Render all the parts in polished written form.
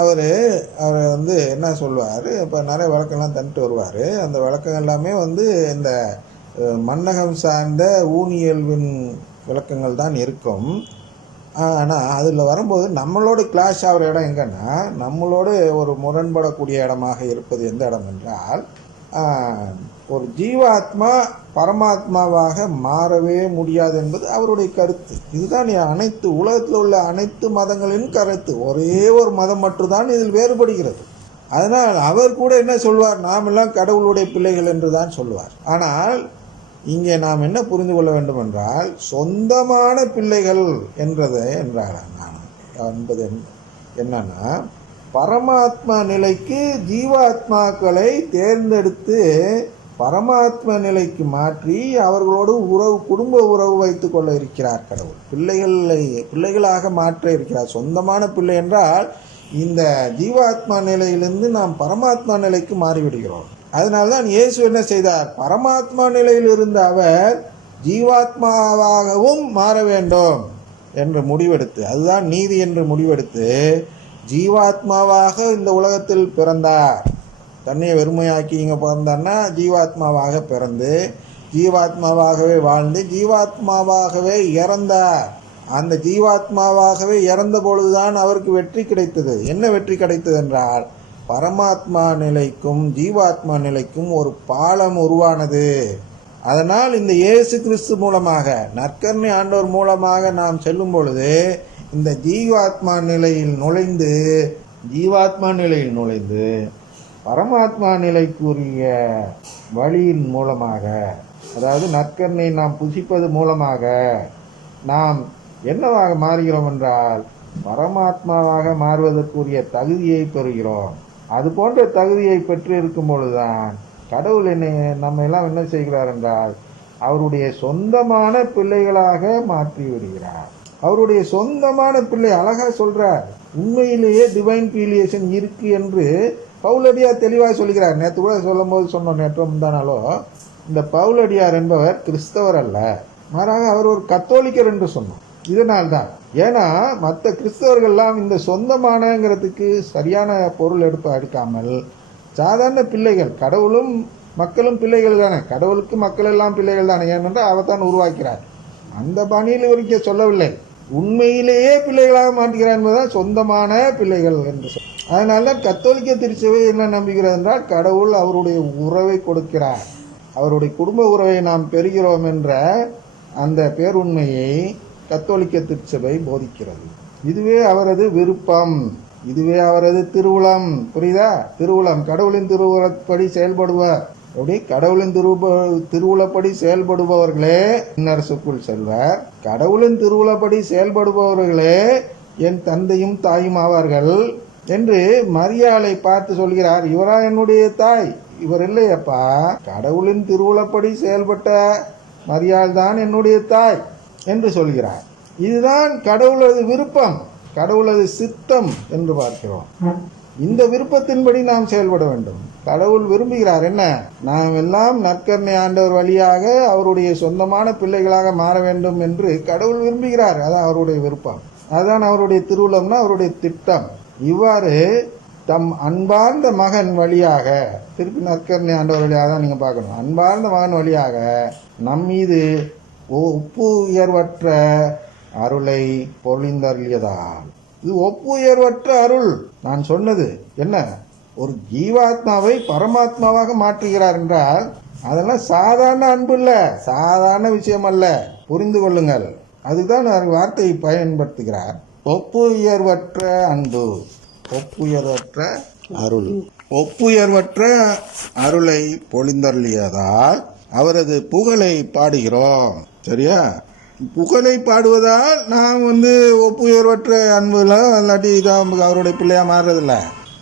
அவர் என்ன சொல்வார், இப்போ நிறைய விளக்கம்லாம் தந்துட்டு வருவார். அந்த விளக்கம் எல்லாமே இந்த மன்னகம் சார்ந்த ஊனியல்வின் விளக்கங்கள் தான் இருக்கும். ஆனால் அதில் வரும்போது நம்மளோட கிளாஷ் ஆகிற இடம் எங்கன்னா, நம்மளோட ஒரு முரண்படக்கூடிய இடமாக இருப்பது எந்த இடம் என்றால், ஒரு ஜீவாத்மா பரமாத்மாவாக மாறவே முடியாது என்பது அவருடைய கருத்து. இதுதான் அனைத்து உலகத்தில் உள்ள அனைத்து மதங்களின் கருத்து. ஒரே ஒரு மதம் மட்டும்தான் இதில் வேறுபடுகிறது. அதனால் அவர் கூட என்ன சொல்வார், நாம் எல்லாம் கடவுளுடைய பிள்ளைகள் என்று தான் சொல்வார். ஆனால் இங்கே நாம் என்ன புரிந்து கொள்ள வேண்டும் என்றால், சொந்தமான பிள்ளைகள் என்பது என்னன்னா, பரமாத்மா நிலைக்கு ஜீவாத்மாக்களை தேர்ந்தெடுத்து பரமாத்மா நிலைக்கு மாற்றி அவர்களோடு குடும்ப உறவு வைத்துக் கொள்ள இருக்கிறார் கடவுள். பிள்ளைகளாக மாற்ற இருக்கிறார். சொந்தமான பிள்ளை என்றால் இந்த ஜீவாத்மா நிலையிலிருந்து நாம் பரமாத்மா நிலைக்கு மாறிவிடுகிறோம். அதனால்தான் இயேசு என்ன செய்தார், பரமாத்மா நிலையில் இருந்த அவர் ஜீவாத்மாவாகவும் மாற வேண்டும் என்று முடிவெடுத்து, அதுதான் நீதி என்று முடிவெடுத்து ஜீவாத்மாவாக இந்த உலகத்தில் பிறந்தார். தன்னையை வெறுமையாக்கி இங்கே பிறந்தார்னா ஜீவாத்மாவாக பிறந்து ஜீவாத்மாவாகவே வாழ்ந்து ஜீவாத்மாவாகவே இறந்தார். அந்த ஜீவாத்மாவாகவே இறந்த பொழுதுதான் அவருக்கு வெற்றி கிடைத்தது. என்ன வெற்றி கிடைத்தது என்றால், பரமாத்மா நிலைக்கும் ஜீவாத்மா நிலைக்கும் ஒரு பாலம் உருவானது. அதனால் இந்த இயேசு கிறிஸ்து மூலமாக, நற்கருணை ஆண்டவர் மூலமாக நாம் செல்லும் பொழுது இந்த ஜீவாத்மா நிலையில் நுழைந்து பரமாத்மா நிலைக்குரிய வழியின் மூலமாக, அதாவது நற்கருணை நாம் புசிப்பது மூலமாக நாம் என்னவாக மாறுகிறோம் என்றால், பரமாத்மாவாக மாறுவதற்குரிய தகுதியை பெறுகிறோம். அது போன்ற தகுதியை பெற்று இருக்கும் பொழுதுதான் கடவுள் நம்ம எல்லாம் என்ன செய்கிறார் என்றால், அவருடைய சொந்தமான பிள்ளைகளாக மாற்றி விடுகிறார். அவருடைய சொந்தமான பிள்ளை, அழகா சொல்றார். உண்மையிலேயே டிவைன் பீலியேஷன் இருக்கு என்று பவுலடியார் தெளிவாக சொல்கிறார். நேற்று கூட சொல்லும் போது சொன்னோம், நேற்று முந்தானாலோ, இந்த பவுலடியார் என்பவர் கிறிஸ்தவர் அல்ல, மாறாக அவர் ஒரு கத்தோலிக்கர் என்று சொன்னோம். இதனால்தான், ஏன்னா மற்ற கிறிஸ்தவர்கள்லாம் இந்த சொந்தமானங்கிறதுக்கு சரியான பொருள் எடுக்காமல் சாதாரண பிள்ளைகள், கடவுளும் மக்களும் பிள்ளைகள் தானே, கடவுளுக்கு மக்கள் எல்லாம் பிள்ளைகள் தானே, ஏனென்றால் அவர் தான் உருவாக்கிறார். அந்த பாணியில் இவருக்கு சொல்லவில்லை, உண்மையிலேயே பிள்ளைகளாக மாற்றுகிறார் என்பதுதான் சொந்தமான பிள்ளைகள் என்று சொல்ல. அதனால்தான் கத்தோலிக்க திருச்சபை என்ன நம்புகிறது என்றால், கடவுள் அவருடைய உறவை கொடுக்கிறார், அவருடைய குடும்ப உறவை நாம் பெறுகிறோம் என்ற அந்த பேருண்மையை கத்தோலிக்க திருச்சபை போதிக்கிறது. இதுவே அவரது விருப்பம், இதுவே அவரது திருவுளம். புரியுதா? திருவுளம், கடவுளின் திருவுளப்படி செயல்படுவார். அப்படி கடவுளின் திருவுளப்படி செயல்படுபவர்களே இன்னரசுக்குள் செல்வர். கடவுளின் திருவுளப்படி செயல்படுபவர்களே என் தந்தையும் தாயும் ஆவார்கள் என்று மரியாளை பார்த்து சொல்கிறார். இவரா என்னுடைய தாய்? இவர் இல்லையப்பா, கடவுளின் திருவுளப்படி செயல்பட்ட மரியாள் தான் என்னுடைய தாய் என்று சொல்கிறார். இதுதான் கடவுளது விருப்பம், கடவுளது சித்தம் என்று பார்க்கிறோம். இந்த விருப்பத்தின்படி நாம் செயல்பட வேண்டும். கடவுள் விரும்புகிறார் என்ன, நாம் எல்லாம் நற்கருணை ஆண்டவர் வழியாக அவருடைய சொந்தமான பிள்ளைகளாக மாற வேண்டும் என்று கடவுள் விரும்புகிறார். அதான் அவருடைய விருப்பம், அதுதான் அவருடைய திருவுளம்னா அவருடைய திட்டம். இவ்வாறு தம் அன்பார்ந்த மகன் வழியாக, திருப்பி நற்கருணை ஆண்டவர் வழியாக தான் நீங்க பார்க்கணும், அன்பார்ந்த மகன் வழியாக நம் மீது ஒப்பு உயர்வற்ற அருளை பொழிந்தருளியதால். இது ஒப்பு உயர்வற்ற அருள். நான் சொன்னது என்ன, ஒரு ஜீவாத்மாவை பரமாத்மாவாக மாற்றுகிறார் என்றால் அதெல்லாம் சாதாரண அன்பு இல்ல, சாதாரண விஷயம் அல்ல, புரிந்து கொள்ளுங்கள். அதுதான் வார்த்தையை பயன்படுத்துகிறார். ஒப்புயர்வற்ற அன்பு, ஒப்புயர்வற்ற அருள், ஒப்புயர்வற்ற அருளை பொழிந்தருளியதால் அவரது புகழை பாடுகிறோம். சரியா? புகழை பாடுவதால் நாம் ஒப்புயர்வற்ற அன்புல இல்லாட்டி அவருடைய பிள்ளையா மாறுறதில்ல.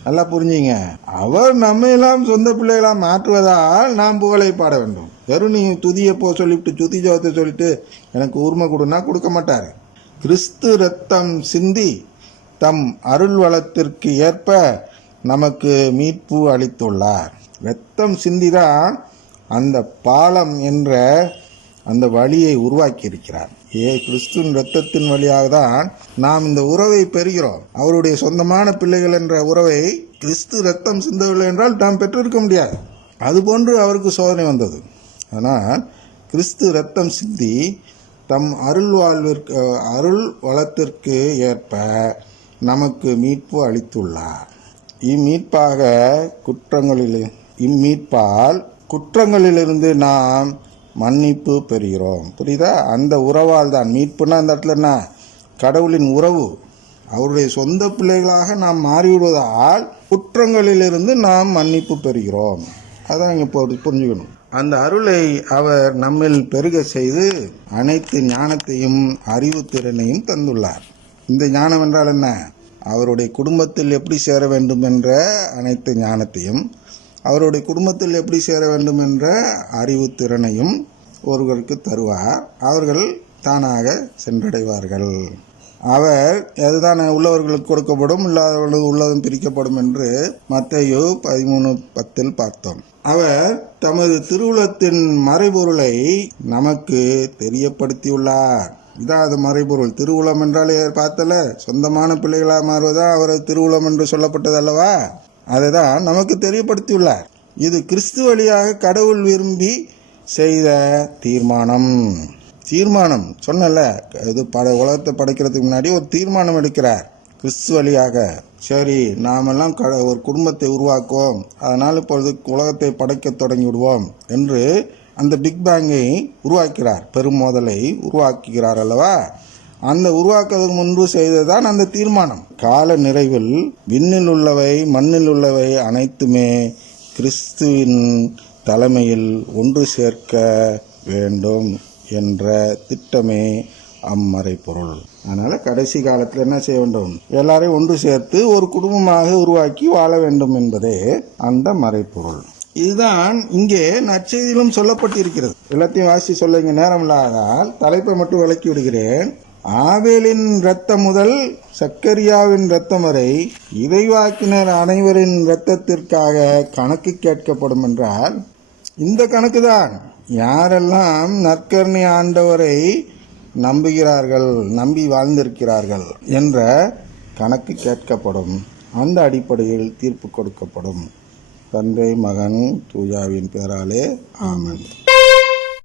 நல்லா புரிஞ்சுங்க. அவர் நம்ம எல்லாம் சொந்த பிள்ளைகளா மாற்றுவதால் நாம் புகழை பாட வேண்டும். வெறும் நீ துதியை சொல்லிட்டு துதி ஜோத்தை சொல்லிட்டு எனக்கு உரிமை கொடுனா கொடுக்க மாட்டாரு. கிறிஸ்து ரத்தம் சிந்தி தம் அருள் வளத்திற்கு ஏற்ப நமக்கு மீட்பு அளித்துள்ளார். ரத்தம் சிந்திதான் அந்த பாலம் என்ற அந்த வழியை உருவாக்கி இருக்கிறார். கிறிஸ்துவின் இரத்தத்தின் வழியாக தான் நாம் இந்த உறவை பெறுகிறோம். அவருடைய சொந்தமான பிள்ளைகள் என்ற உறவை கிறிஸ்து இரத்தம் சிந்தவில்லை என்றால் நாம் பெற்றிருக்க முடியாது. அதுபோன்று அவருக்கு சோதனை வந்தது. ஆனால் கிறிஸ்து இரத்தம் சிந்தி தம் அருள் வளத்திற்கு ஏற்ப நமக்கு மீட்பு அளித்துள்ளார். இம்மீட்பால் குற்றங்களிலிருந்து நாம் மன்னிப்பு பெறுகிறோம். புரியுதா? அந்த உறவால் தான் மீட்புனா அந்த இடத்துல என்ன, கடவுளின் உறவு, அவருடைய சொந்த பிள்ளைகளாக நாம் மாறிவிடுவதால் குற்றங்களிலிருந்து நாம் மன்னிப்பு பெறுகிறோம். அதான் இங்கே புரிஞ்சுக்கணும். அந்த அருளை அவர் நம்மில் பெருக செய்து அனைத்து ஞானத்தையும் அறிவுத்திறனையும் தந்துள்ளார். இந்த ஞானம் என்றால் என்ன? அவருடைய குடும்பத்தில் எப்படி சேர வேண்டும் என்ற அனைத்து ஞானத்தையும், அவருடைய குடும்பத்தில் எப்படி சேர வேண்டும் என்ற அறிவுத்திறனையும் ஒருவருக்கு தருவார். அவர்கள் தானாக சென்றடைவார்கள். அவர் அதுதான் உள்ளவர்களுக்கு கொடுக்கப்படும், இல்லாதவர்களுக்கு உள்ளதும் பிரிக்கப்படும் என்று மத்தேயு 13:10 பார்த்தோம். அவர் தமது திருவுளத்தின் மறைபொருளை நமக்கு தெரியப்படுத்தியுள்ளார். இதான் அது மறைபொருள். திருவுளம் என்றாலே பார்த்தல, சொந்தமான பிள்ளைகளாக மாறுவதா அவரது திருவுளம் என்று சொல்லப்பட்டது அல்லவா? அதை தான் நமக்கு தெரியப்படுத்தியுள்ளார். இது கிறிஸ்து வழியாக கடவுள் விரும்பி செய்த தீர்மானம் சொன்னல, இது உலகத்தை படைக்கிறதுக்கு முன்னாடி ஒரு தீர்மானம் எடுக்கிறார் கிறிஸ்து வழியாக. சரி, நாமெல்லாம் ஒரு குடும்பத்தை உருவாக்குவோம், அதனால் இப்பொழுது உலகத்தை படைக்க தொடங்கி விடுவோம் என்று அந்த பிக் பேங்கை உருவாக்கிறார், பெருமோதலை உருவாக்குகிறார் அல்லவா? அந்த உருவாக்குவதற்கு முன்பு செய்ததுதான் அந்த தீர்மானம். கால நிறைவில் விண்ணில் உள்ளவை மண்ணில் உள்ளவை அனைத்துமே கிறிஸ்துவின் தலைமையில் ஒன்று சேர்க்க வேண்டும் என்ற திட்டமே அம்மறைப்பொருள். அதனால கடைசி காலத்தில் என்ன செய்ய வேண்டும்? எல்லாரையும் ஒன்று சேர்த்து ஒரு குடும்பமாக உருவாக்கி வாழ வேண்டும் என்பதே அந்த மறைப்பொருள். இதுதான் இங்கே நற்செய்தியிலும் சொல்லப்பட்டிருக்கிறது. எல்லாத்தையும் வாசி சொல்ல இங்க நேரம் இல்லாததால் தலைப்பை மட்டும் விளக்கி விடுகிறேன். ஆபேலின் இரத்தம் முதல் சக்கரியாவின் இரத்தம் வரை இறைவாக்கினர் அனைவரின் இரத்தத்திற்காக கணக்கு கேட்கப்படும் என்றால் இந்த கணக்குதான். யாரெல்லாம் நற்கருணை ஆண்டவரை நம்புகிறார்கள், நம்பி வாழ்ந்திருக்கிறார்கள் என்ற கணக்கு கேட்கப்படும். அந்த அடிப்படையில் தீர்ப்பு கொடுக்கப்படும். தந்தை, மகன், தூயாவின் பேராலே ஆமென்.